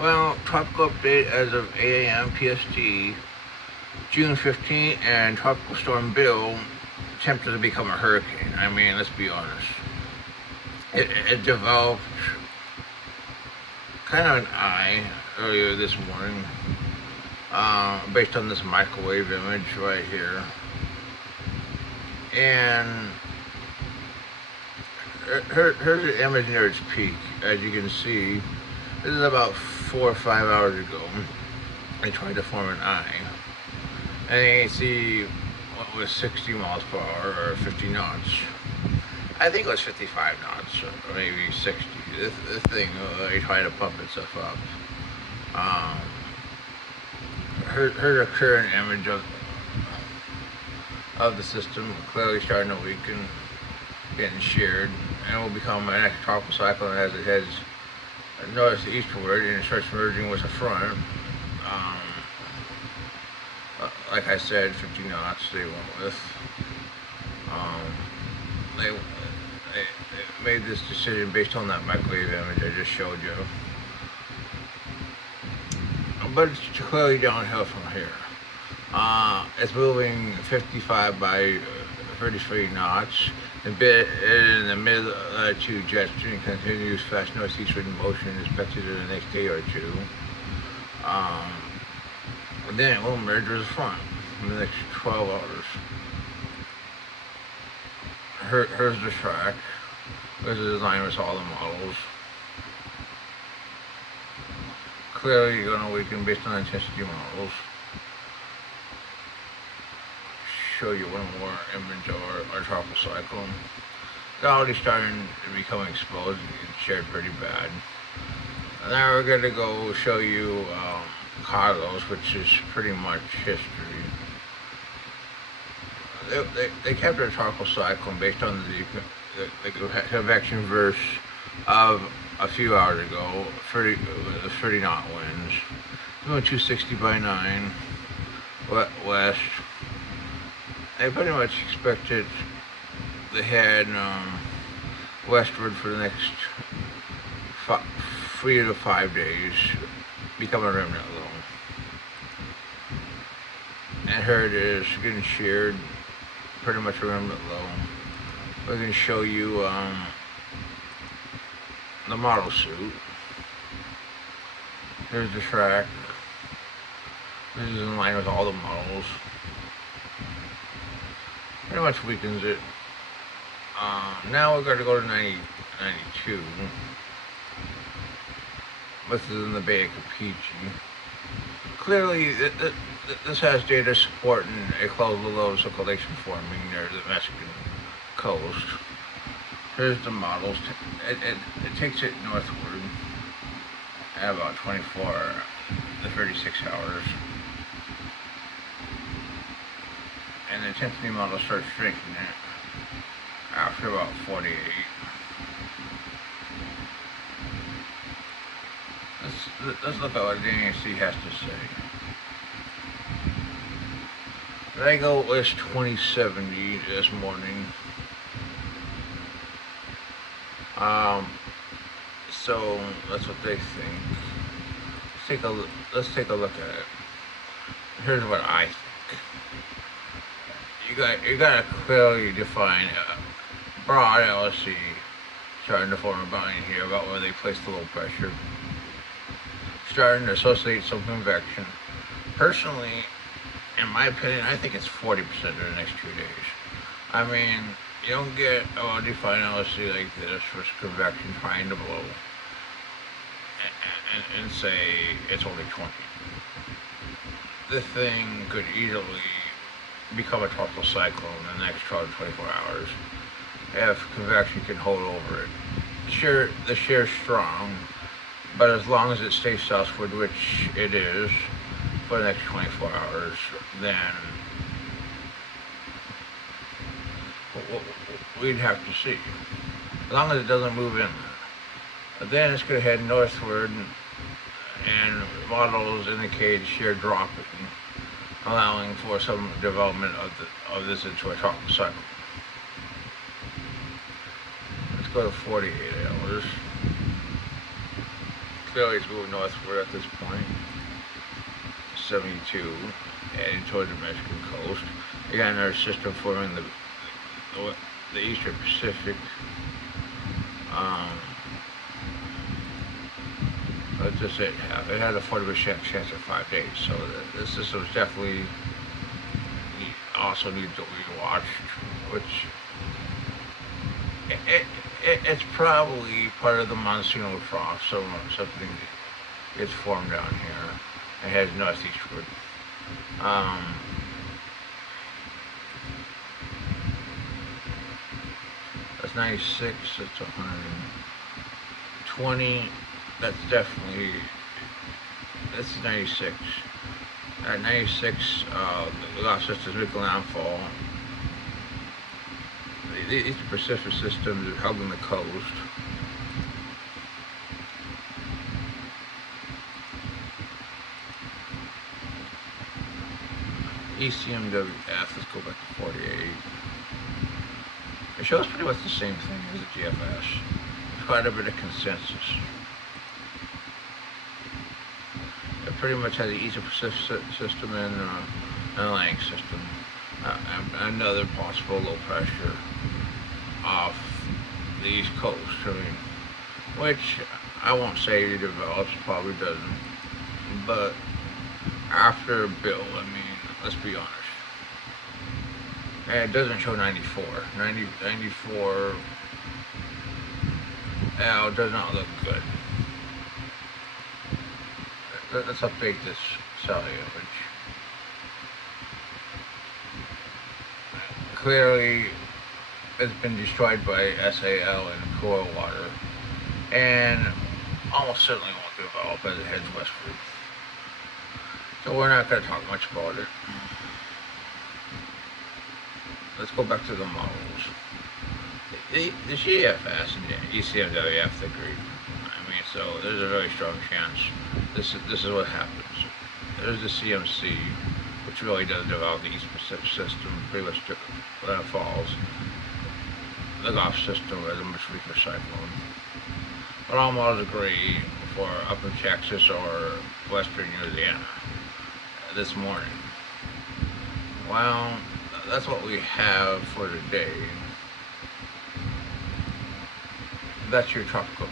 Well, tropical update as of 8 a.m. PST, June 15th, and Tropical Storm Bill attempted to become a hurricane. I mean, let's be honest. It developed kind of an eye earlier this morning, based on this microwave image right here. And here's the image near its peak. As you can see, this is about 4 or 5 hours ago. They tried to form an eye. And you see what was 60 miles per hour or 50 knots. I think it was 55 knots or maybe 60. This thing, they tried to pump itself up. Um, here's a current image of the system clearly starting to weaken, getting sheared, and will become an next tropical cyclone as it heads northeastward and starts merging with the front. Um, like I said, 50 knots they went with. Um, they made this decision based on that microwave image I just showed you. But it's clearly downhill from here. It's moving 55 by 33 knots. The bit in the mid-latitude jet stream continues fast northeastward motion expected in the next day or two. And then it will merge with the front in the next 12 hours. Here's the track. There's the design with all the models. Clearly going to weaken based on intensity models. Show you one more image of our tropical cyclone. It's already starting to become exposed and get shared pretty bad. And now we're going to go show you Carlos, which is pretty much history. They kept a tropical cyclone based on the convection verse of a few hours ago, 30 knot winds, going 260 by 9 west. They pretty much expected to head westward for the next 3 to 5 days, become a remnant low. And here it is, getting sheared, pretty much a remnant low. We're going to show you the model suit. Here's the track. This is in line with all the models. Pretty much weakens it. Now we're going to go to 92. This is in the Bay of Campeche. Clearly, this has data supporting a closed low circulation forming near the Mexican coast. Here's the models. It takes it northward at about 24 to 36 hours. And the intensity model starts shrinking it after about 48. Let's look at what the NAC has to say. They go list 2070 this morning. So that's what they think. Let's take a look at it. Here's what I think. You got to clearly define a broad LSC starting to form a boundary here about where they place the low pressure. Starting to associate some convection. Personally, in my opinion, I think it's 40% in the next 2 days. I mean, you don't get a well-defined LSC like this with convection trying to blow and say it's only 20. This thing could easily become a tropical cyclone in the next 12 to 24 hours if convection can hold over it. Sure, the shear's strong, but as long as it stays southward, which it is, for the next 24 hours, then we'd have to see. As long as it doesn't move in. But then it's going to head northward, and models indicate shear dropping, allowing for some development of this into a tropical cycle. Let's go to 48 hours. clearly it's moving northward at this point. 72, heading toward the Mexican coast. You got another system forming the Eastern Pacific. Um, what does it have? It had a 40% chance of 5 days, so this system is definitely also needs to be watched, which it's probably part of the monsoonal trough, so something gets formed down here and heads northeastward. That's 96, that's 120, that's definitely, that's 96. At 96, the Gulf system is making landfall. The Eastern Pacific system is hugging the coast. ECMWF, let's go back to 48. It shows pretty much the same thing as the GFS. There's quite a bit of consensus. It pretty much has the Eastern Pacific system and an Atlantic system. Another possible low pressure off the East Coast. I mean, which I won't say it develops, probably doesn't. But after Bill, I mean, let's be honest. And it doesn't show 94. 94 L does not look good. Let's update this cell image. Clearly, it's been destroyed by SAL and coral water, and almost certainly won't develop as it heads westward. So we're not going to talk much about it. Let's go back to the models. The GFS and the ECMWF agree. I mean, so there's a very strong chance this is what happens. There's the CMC, which really doesn't develop the East Pacific system, pretty much falls. The Gulf system is a much weaker cyclone. But all models agree for upper Texas or western Louisiana this morning. Well, that's what we have for today. That's your tropical